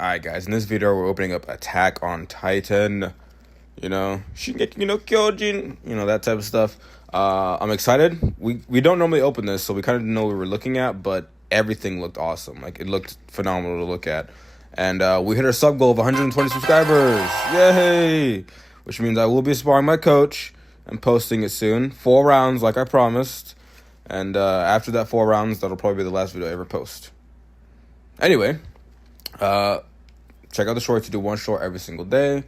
Alright guys, in this video we're opening up Attack on Titan. You know, Shingeki no Kyojin, you know, that type of stuff. I'm excited. We don't normally open this, so we kind of didn't know what we were looking at, but everything looked awesome. Like, it looked phenomenal to look at. And we hit our sub goal of 120 subscribers. Yay! Which means I will be sparring my coach and posting it soon. 4 rounds like I promised. And after that 4 rounds, that'll probably be the last video I ever post. Anyway, check out the shorts. You do 1 short every single day.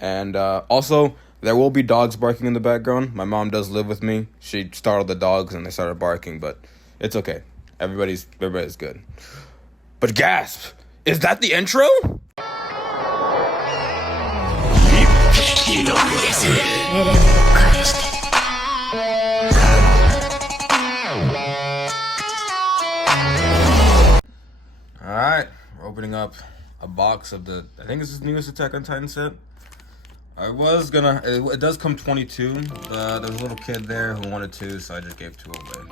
And also, there will be dogs barking in the background. My mom does live with me. She startled the dogs and they started barking, but it's okay. Everybody's good. But gasp! Is that the intro? Alright, we're opening up a box of the, I think this is the newest Attack on Titan set. I was gonna, it does come 22. There was a little kid there who wanted 2, so I just gave 2 away.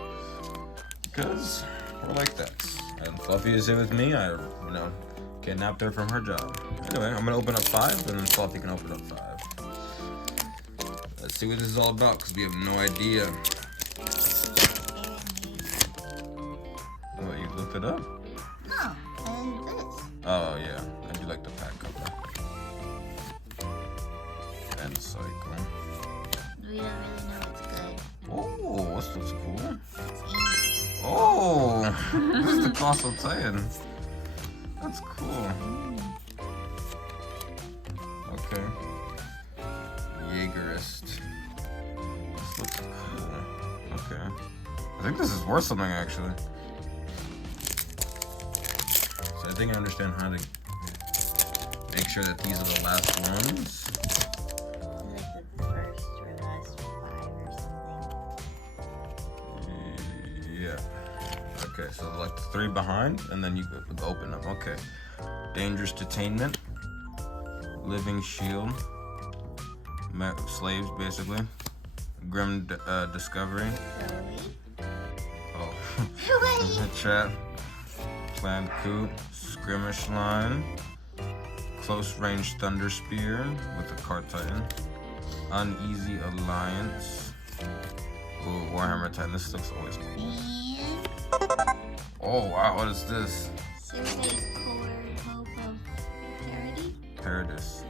Because we're like that. And Fluffy is here with me. I, you know, kidnapped her from her job. Anyway, I'm gonna open up 5, and then Fluffy can open up 5. Let's see what this is all about, because we have no idea. What, you looked it up? No, and this. Oh, yeah. I do like the pack cover. And cycle. We don't really know what's good. Oh, this looks cool. Oh, this is the Colossal Titan. That's cool. Okay. Jaegerist. This looks cool. Okay. I think this is worth something, actually. So I think I understand how to make sure that these are the last ones. Like the first or last 5 or something. Yeah. Okay, so like 3 behind, and then you open them. Okay. Dangerous Detainment. Living Shield. Slaves, basically. Grim Discovery. Oh. Trap. Planned Coup. Skirmish Line. Close Range Thunder Spear with a Card Titan. Uneasy Alliance. Ooh, Warhammer Titan. This looks always cool. Oh wow, what is this? Survey's Core Hope of Charity? Paradis.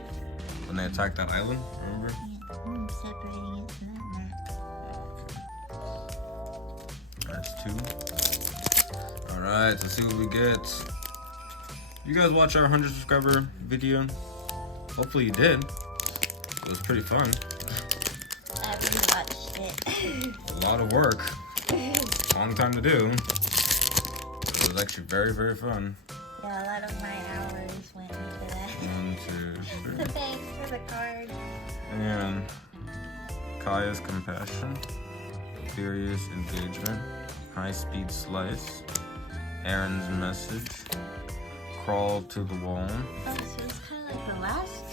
When they attacked that island, remember? Yeah, I'm separating it from that map. That's 2. Alright, let's see what we get. You guys watch our 100 subscriber video? Hopefully you did. It was pretty fun. I haven't watched it. A lot of work. Long time to do. It was actually very, very fun. Yeah, a lot of my hours went into that. 1, 2, 3. So thanks for the card. And Kaya's Compassion. Furious Engagement. High Speed Slice. Aaron's Message. Crawl to the Wall. Oh, so it's kind of like the last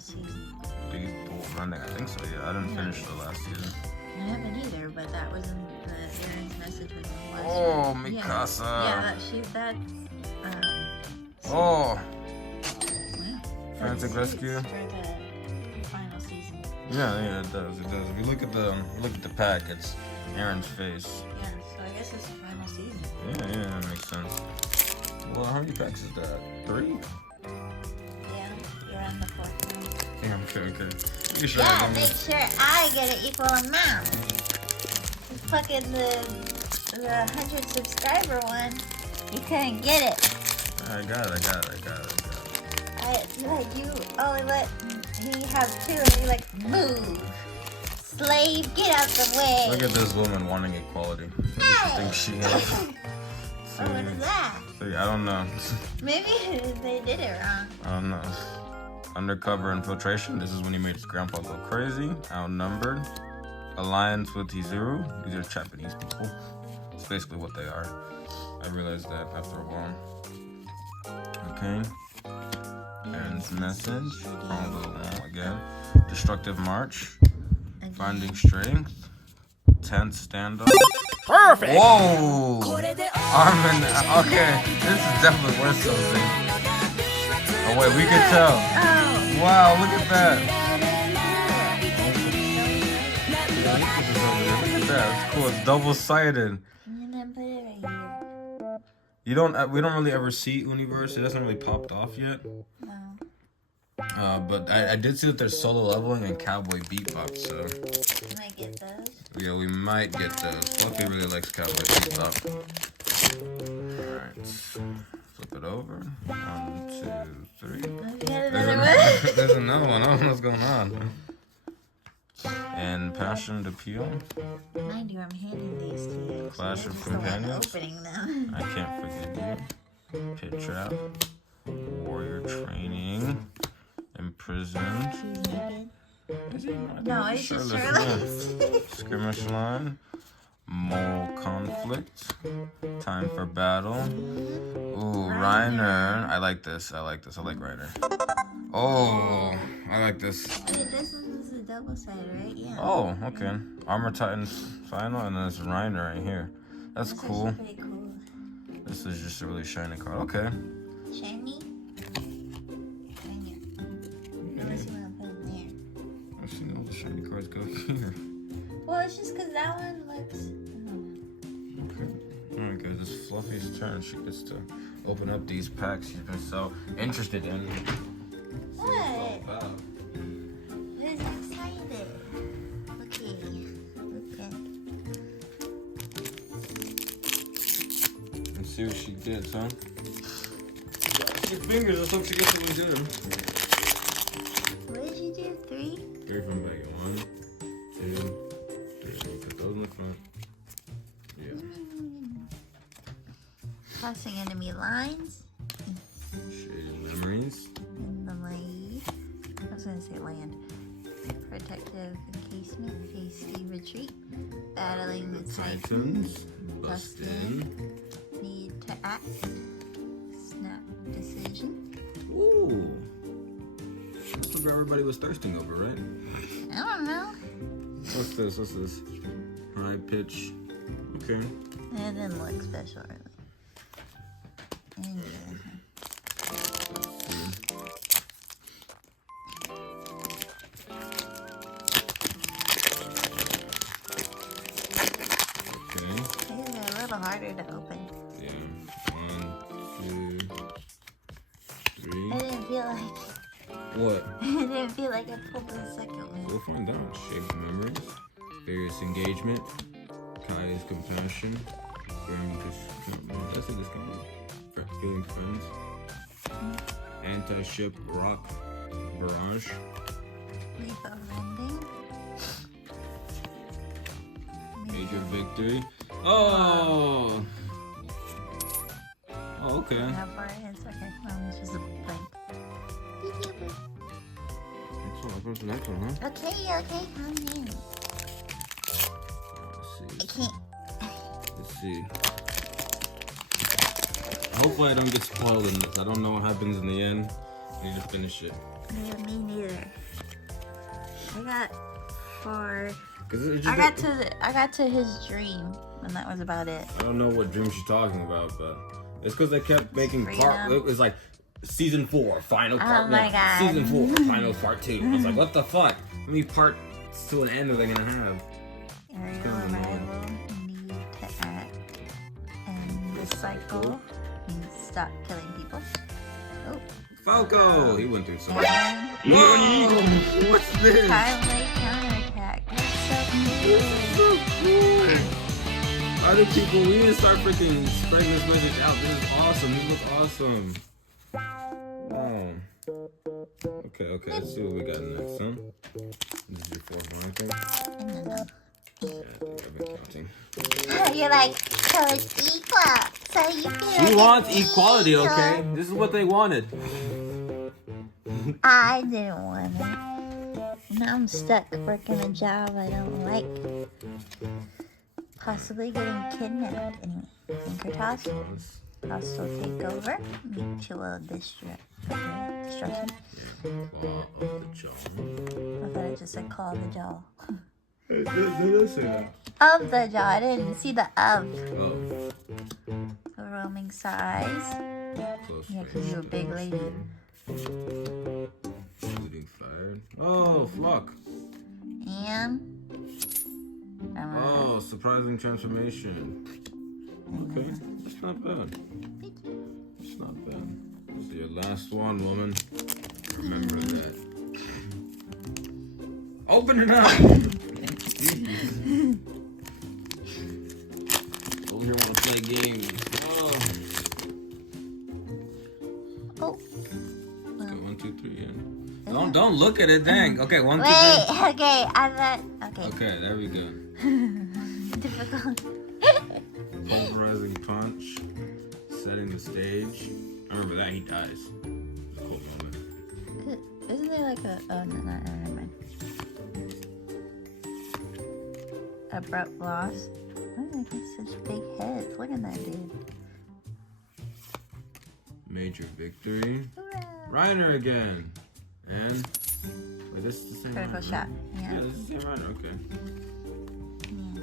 season. Lethal Running, I think so, yeah. I didn't finish the last season. I haven't either, but that wasn't the Aaron's Message with the last Oh, one. Mikasa. Yeah, that. Oh, Wow. Frantic That's Rescue. For the final season. Yeah, it does. It does. If you look at the pack, it's Aaron's face. Yeah, so I guess it's the final season. Yeah, that makes sense. Well, how many packs is that? 3? Yeah, you're on the 4th one. Yeah, okay. You sure? Yeah, make sure I get an equal amount. Fucking the 100 subscriber one, you couldn't get it. I got it. You only let me have 2 and you like, move. Slave, get out the way. Look at this woman wanting equality. What does she think she is? Oh, what is that? See, I don't know. Maybe they did it wrong. I don't know. Undercover Infiltration. This is when he made his grandpa go crazy. Outnumbered. Alliance with Hizuru. These are Japanese people. It's basically what they are. I realized that after a while. Okay. Aaron's Message. Crawl to the Wall again. Destructive March. Finding Strength. Tense Standoff. Perfect! Whoa! Armin, okay. This is definitely worth something. I Oh wait, we can tell. Oh. Wow, look at that. Look at that. That's cool. It's double-sided. And then put it right here. We don't really ever see Universe. It hasn't really popped off yet. No. But I did see that there's solo leveling and cowboy bebop, so Can I get those? yeah, we might get those. Fluffy really likes cowboy bebop. Alright. Flip it over. 1, 2, 3. I've got another one. There's another one. I don't know what's going on. And Passion Appeal. Mind you, I'm handing these to you. Clash So of this is the one Companions. opening them. I Can't Forget You. Pit Trap. Warrior Training. Imprisoned. She's naked. Is he? No, it's just shirtless. shirtless. Yeah. Skirmish Line. Moral Conflict. Time for Battle. Ooh, Reiner. I like this. I like Reiner. Oh, I like this. Wait, this is a double side, right? Yeah. Oh, okay. Armor Titans Final, and then it's Reiner right here. That's cool. actually pretty cool. This is just a really shiny card. Okay. Shiny? Shiny. Let me see what I put in I've seen all the shiny cards go here. there. Well, it's just because that one looks... Okay. Alright guys, it's Fluffy's turn. She gets to open up these packs she's been so interested in. What? Who's excited? Okay. Let's see what she gets, huh? Your fingers, let's hope she gets something good. What did you do? 3? 3 from bag. 1, 2, 3. Put those in the front. Yeah. Crossing enemy lines. Shaded Memories. In the lane. I was going to say land. Protective encasement. Hasty retreat. Battling the Titans. Bust Bust in. in. Need to act. Snap decision. Ooh. That's what everybody was thirsting over, right? I don't know. What's this? High pitch. Okay. It didn't look special, really. And yeah. Okay. These are a little harder to open. Yeah. 1, 2, 3. I didn't feel like What? I didn't feel like I pulled the second one. We'll find out. Shaped Memories. Various Engagement. Kai's Compassion. That's a discount. Feeling Friends. Anti-Ship Rock Barrage. Lethal Rending. Major Victory. Oh! Oh, okay. How far it is? Okay, it's just a blank. What's the next one, huh? Okay, calm down. Let's I see. can't. Let's see. Hopefully I don't get spoiled in this. I don't know what happens in the end. I need to finish it. Yeah, me neither. I got 4. Cause I got to his dream, and that was about it. I don't know what dream she's talking about, but it's because they kept making part. It was like season 4, final part. Oh my God. Season 4, final part 2. I was like, what the fuck? How many parts to an end are they gonna have? Aerial arrival, need to act, and the cycle means stop killing people. Oh. Falco! He went through so much. And Whoa! What's this? timely counterattack. That's so cool. Other people, we need to start freaking spreading this message out. This is awesome. This looks awesome. Wow. Okay, let's see what we got next, huh? This is your 4th one, I think. No. Yeah, I think I've been counting. You're like, so it's equal. So you feel She like wants it's equality, equal. okay? This is what they wanted. I didn't want it. Now I'm stuck working a job I don't like. Possibly getting kidnapped. Anyway, Anchor Toss. Hostile takeover. Mutual destruction. Yeah. Claw of the jaw. I thought it just said call the jaw. It does say that. Of the jaw. I didn't see the of. Oh. A roaming size. Close Yeah, because you're a big lady. Shooting fired. Oh, Flock. And Oh, surprising transformation. Okay, it's not bad. It's not bad. This is your last one, woman. Remember that. Open it up! Over here want to play games. Oh. Oh. Okay, 1, 2, 3, yeah. Don't look at it, dang. Okay, 1, 2, 3. Wait, okay, I'm not. Okay. Okay, there we go. Difficult. Pulverizing punch. Setting the stage. I remember that, he dies. It's a cool moment. Isn't there like a. Oh, no, never mind. Abrupt loss. Why do they have such big heads? Look at that dude. Major victory. Hooray. Reiner again. And. Wait, this is the same Critical Reiner, shot. right? Yeah. Yeah, this is the same Reiner, okay. Yeah.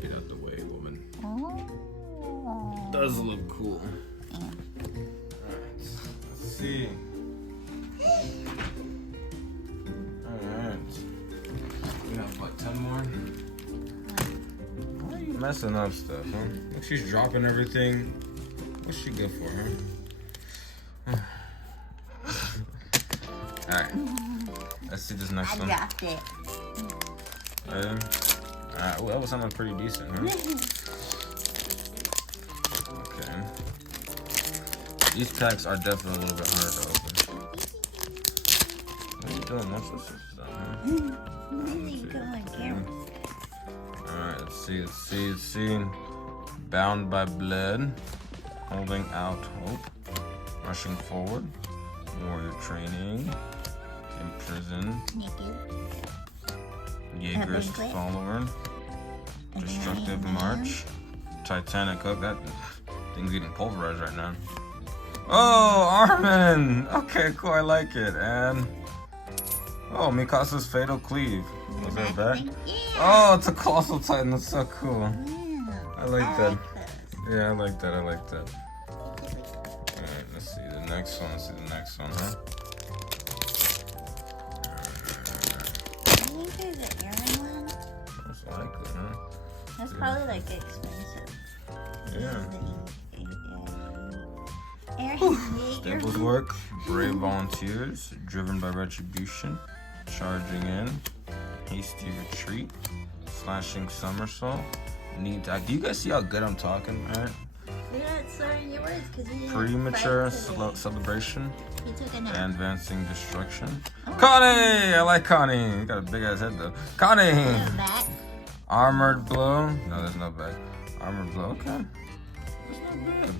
Get out the way, woman. Oh. Does look cool. Yeah. Alright, let's see. Alright. We have what, 10 more? Why are you messing up stuff, huh? Look, she's dropping everything. What's she good for, huh? Alright. Let's see this next I one. dropped it. Alright, well, that was something pretty decent, huh? Okay. These packs are definitely a little bit harder to open. What are you doing? What's this stuff, huh? Alright, let's see. Bound by blood. Holding out hope. Rushing forward. Warrior training. Imprisoned. Naked. Jaeger's Click. follower. Destructive march. Titanic hook. That thing's getting pulverized right now. Oh, Armin! Okay, cool. I like it. And oh, Mikasa's fatal cleave. Was that back? Yeah. Oh, it's a colossal titan. That's so cool. Yeah. I like that. those. Yeah, I like that. Alright, let's see the next one. Huh? I think there's an Aaron one. Most likely, huh? That's probably like expensive. Yeah. Aaron, Staples work. Brave volunteers. Driven by retribution. Charging in. Hasty retreat. Slashing somersault. Neat attack. Do you guys see how good I'm talking? Alright. You're not slurring your words because you didn't Premature fight today. celebration. He took a nap. Advancing destruction. Oh. Connie! I like Connie. You got a big ass head though. Connie! Put it back. Armored blow. No, there's no back. Armored blow. Okay. That's not bad.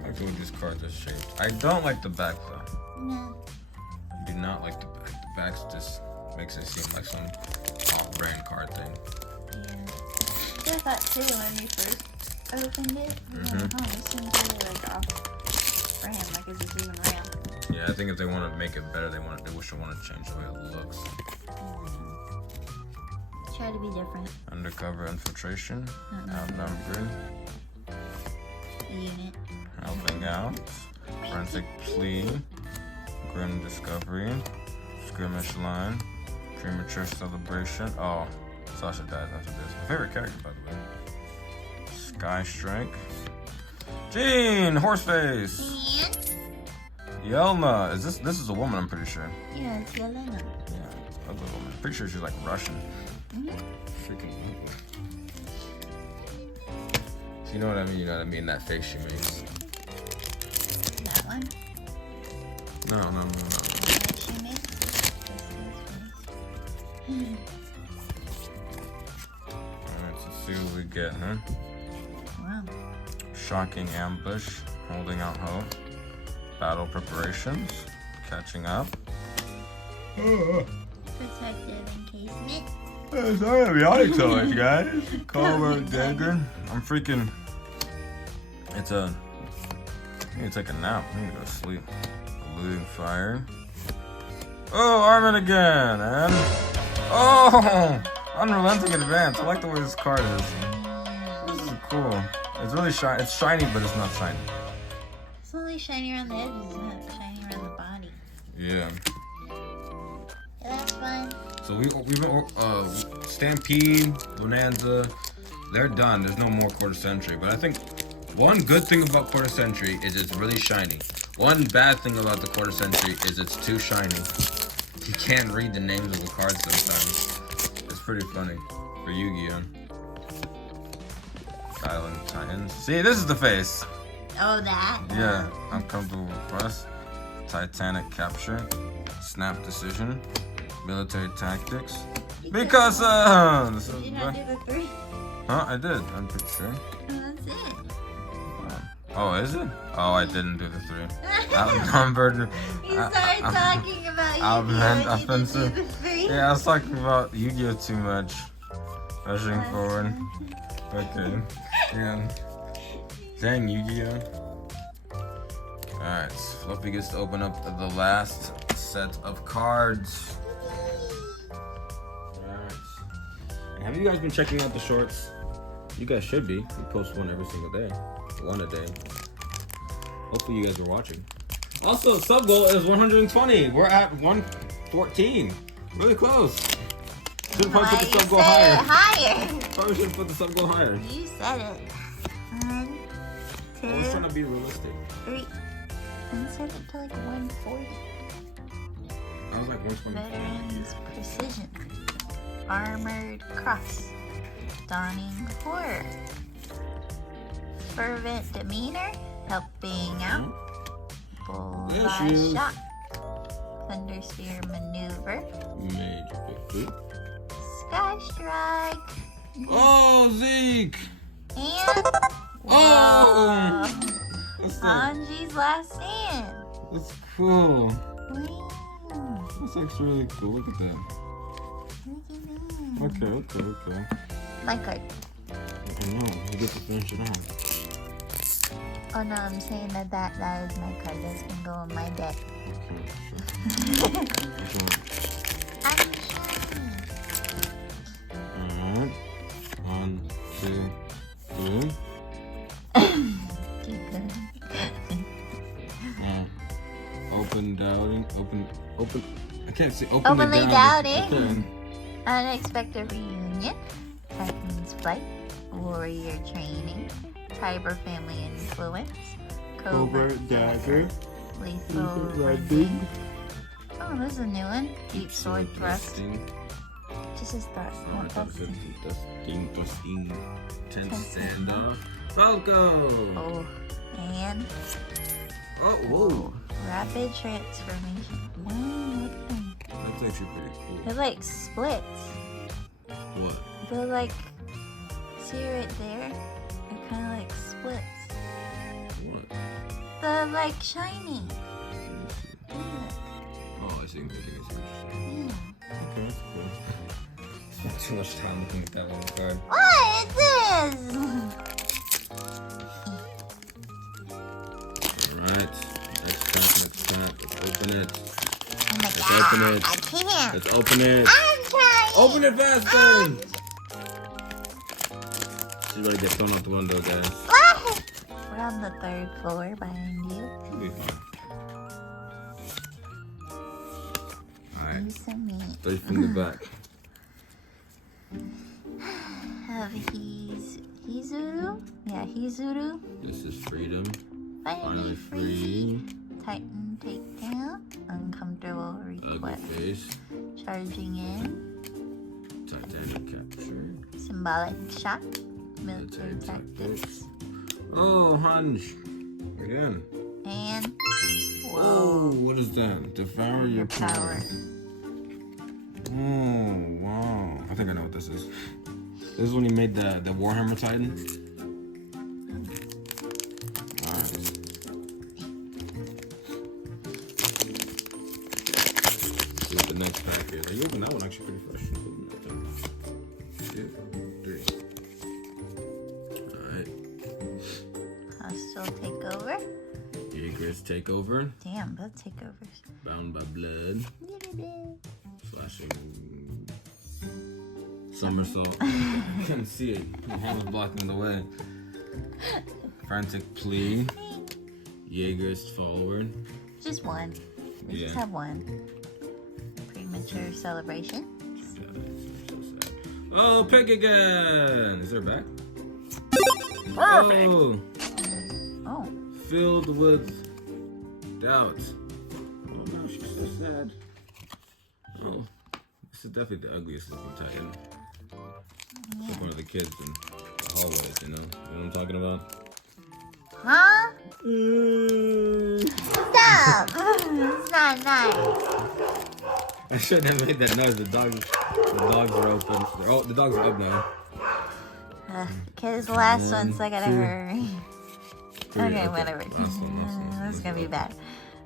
I like the way this card is shaped. I don't like the back though. No. I do not like the back. The back just makes it seem like some off-brand card thing. Yeah. I thought too when we first opened it. We were like, oh, this seems really like off brand. Like, is this even real? Yeah, I think if they want to make it better, they wish they want to change the way it looks. Try to be different. Undercover infiltration. Outnumbered. Unit. Helping out. Forensic plea. Grim discovery. Skirmish line. Premature celebration. Oh, Sasha dies after this. My favorite character, by the way. Sky strike. Jean, Horseface. And? Yelna. Is this is a woman? I'm pretty sure. Yeah, it's Yelena. Yeah, it's a ugly woman. Pretty sure she's like Russian. Freaking ugly. So you know what I mean? You know what I mean? That face she makes. That one? No. What she makes? Alright, so let's see what we get, huh? Wow. Shocking ambush. Holding out hope. Battle preparations. Catching up. Protective encasement. It's not biotic so much, guys. Cobra dagger. I'm freaking. I need to take a nap. I need to go to sleep. Eluding fire. Oh, Armin again, and oh, unrelenting advance. I like the way this card is. This is cool. It's really shiny. It's shiny, but it's not shiny. It's only really shiny around the edges, not shiny around the body. Yeah. Yeah, that's fun. So we've been Stampede, Bonanza, they're done. There's no more quarter century. But I think one good thing about quarter century is it's really shiny. One bad thing about the quarter century is it's too shiny. You can't read the names of the cards sometimes. It's pretty funny for Yu-Gi-Oh! Island Titans. See, this is the face. Oh, that? Yeah, uncomfortable request, Titanic capture, snap decision, military tactics. Because this Did is you not do the 3? huh? I did. I'm pretty sure. Oh, that's it. Oh, is it? Oh, I didn't do the 3. Outnumbered. You started talking about Yu-Gi-Oh! You didn't do the 3. Yeah, I was talking about Yu-Gi-Oh! Too much. Rushing forward. Okay. Yeah. Dang, Yu-Gi-Oh! Alright, Fluffy gets to open up the last set of cards. Alright. And have you guys been checking out the shorts? You guys should be. We post one every single day. One a day. Hopefully you guys are watching. Also, sub goal is 120. We're at 114. Really close. Should probably put the sub goal higher. Probably should put the sub goal higher. You said it. 1, 2, I was trying to be realistic. 3. And set it to like 140. I was like 120. Veterans Precision. Armored Cross. Dawning Horror. Fervent Demeanor. Helping out. Bullseye Shot. Thundersphere Maneuver. Major victory. Sky Strike. Oh, Zeke! And Oh! What's that? Anji's Last Stand. That's cool. Wow. That's actually really cool. Look at that. Look at that. Okay. My card. I know. You get to finish it off. Oh no, I'm saying that is my card. That's gonna go in my deck. Okay, sure. I'm Alright. 1, 2, 3. Keep going. Open doubting. Open. I can't see. Openly doubting. Okay. Unexpected Reunion. Titan's Flight. Warrior Training. Tiber Family Influence. Covert Dagger. Lethal Rending. Oh, this is a new one. Deep Sword Thrust. Just as thought. Dusting. Tense Standoff. Falco! Oh, and Oh, whoa. Rapid Transformation. Wow, look at them. That's actually pretty cool. They're like splits. What? They're like, see right there? They're kind of like splits. What? They're like shiny. Yeah. Oh, I see. I see what you're saying. Yeah. Okay, that's cool. Spent too much time looking at that one card. What is this? Alright. Next pack. Let's open it. Oh my Let's god, open it. I can't. Let's open it. I'm trying. Open it faster! She's ready to get thrown out the window, guys. What? We're on the 3rd floor behind you. Should be fine. Alright. You send me. 3 from the back. Of Hizuru? Yeah, Hizuru. This is freedom. Finally free. Titan Takedown. Uncomfortable Ugly Request. face. Charging in. Titanic capture. Symbolic Shot. Military Military Tactics. tactics. Oh, hunch. Again. And Oh, whoa. what is that? Devour your power. Oh, wow. I think I know what this is. This is when he made the Warhammer Titan. Alright. See what the next pack is. You opened that one actually pretty fresh. 2, 3. Alright. Hostile Takeover. Egress Takeover. Damn, both takeovers. Bound by Blood. Flashing somersault. Couldn't see it. My hand was blocking the way. Frantic Plea. Jaeger's follower. Just one. We just have one. Premature celebration. Oh, pick again! Is there a back? Perfect! Oh. Filled with doubt. Oh no, she's so sad. Oh. This is definitely the ugliest looking Titan. Yeah. Like one of the kids in the hallways, you know? You know what I'm talking about? Huh? Stop! It's not nice. I shouldn't have made that noise. The dogs are open. The dogs are up now. Okay, this is the last one, so I gotta hurry. Three, Okay, whatever. Last one. This is gonna be bad.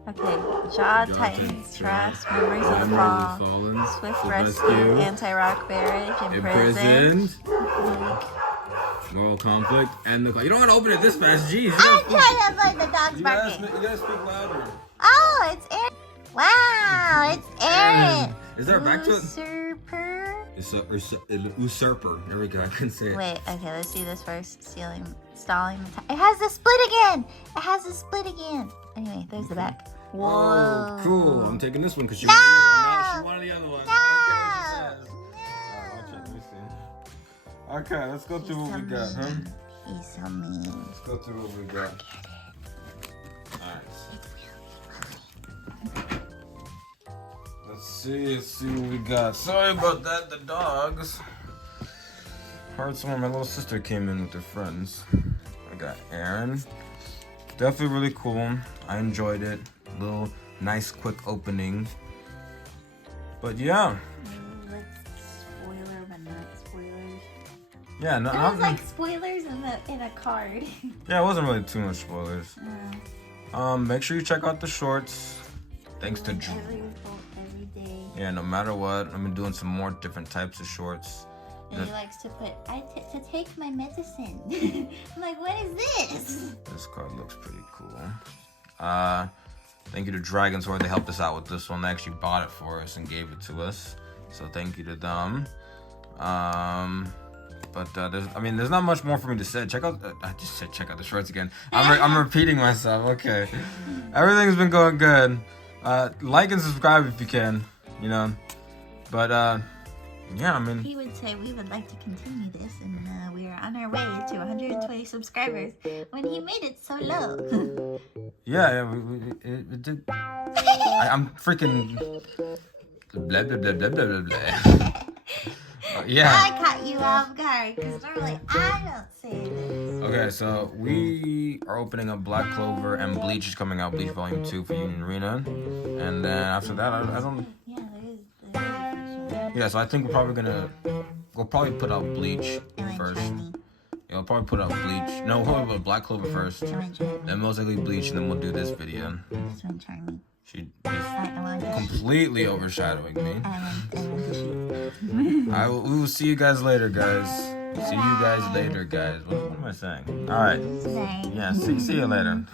Okay, Jaw Titans, Trust, Memories of the Fall, Swift Rescue, Anti-Rock Barrage, Imprisoned. Moral Conflict, and the... You don't want to open it this fast, jeez. I'm trying to avoid the dogs barking. You gotta speak louder. Oh, it's Aaron. Wow, it's Aaron. Is there a back to it? Usurper? Usurper. There we go, I couldn't say it. Wait, okay, let's do this first. Stalling the time. It has the split again. Anyway, there's the back. Whoa. Oh, cool. I'm taking this one because she No! wanted the other one. No! Okay, let's go through what we got, huh? He's so mean. Let's go through what we got. Alright. Let's see what we got. Sorry about that, the dogs. Heard someone, my little sister came in with her friends. I got Aaron. Definitely really cool. I enjoyed it. Little nice quick opening. But yeah. Spoiler, but not spoilers. Yeah, no, It was like spoilers in a card. Yeah, it wasn't really too much spoilers. Make sure you check out the shorts. Thanks to every day. Yeah, no matter what, I've been doing some more different types of shorts. And he likes to put, to take my medicine. I'm like, what is this? This card looks pretty cool. Thank you to Dragon Sword. They helped us out with this one. They actually bought it for us and gave it to us. So thank you to them. There's not much more for me to say. Check out. I just said check out the shorts again. I'm repeating myself. Okay. Everything's been going good. Like and subscribe if you can. You know. But yeah, I mean. He would say we would like to continue this, and we are on our way to 120 subscribers. When he made it so low. Yeah, it did. I'm freaking. Blah blah blah blah blah blah blah. Yeah. I caught you off guard because normally I don't say this. Okay, so we are opening up Black Clover and Bleach is coming out. Bleach Volume 2 for Union Arena, and then after that, I don't. Yeah, there is a first one. Yeah, so I think we'll probably put out Bleach first. Yeah, we'll probably put out Bleach. No, we'll put Black Clover first. Then most likely Bleach, and then we'll do this video. This one, Charmy. She is completely overshadowing me. We will see you guys later, guys. See you guys later, guys. What am I saying? All right. Yeah, see you later.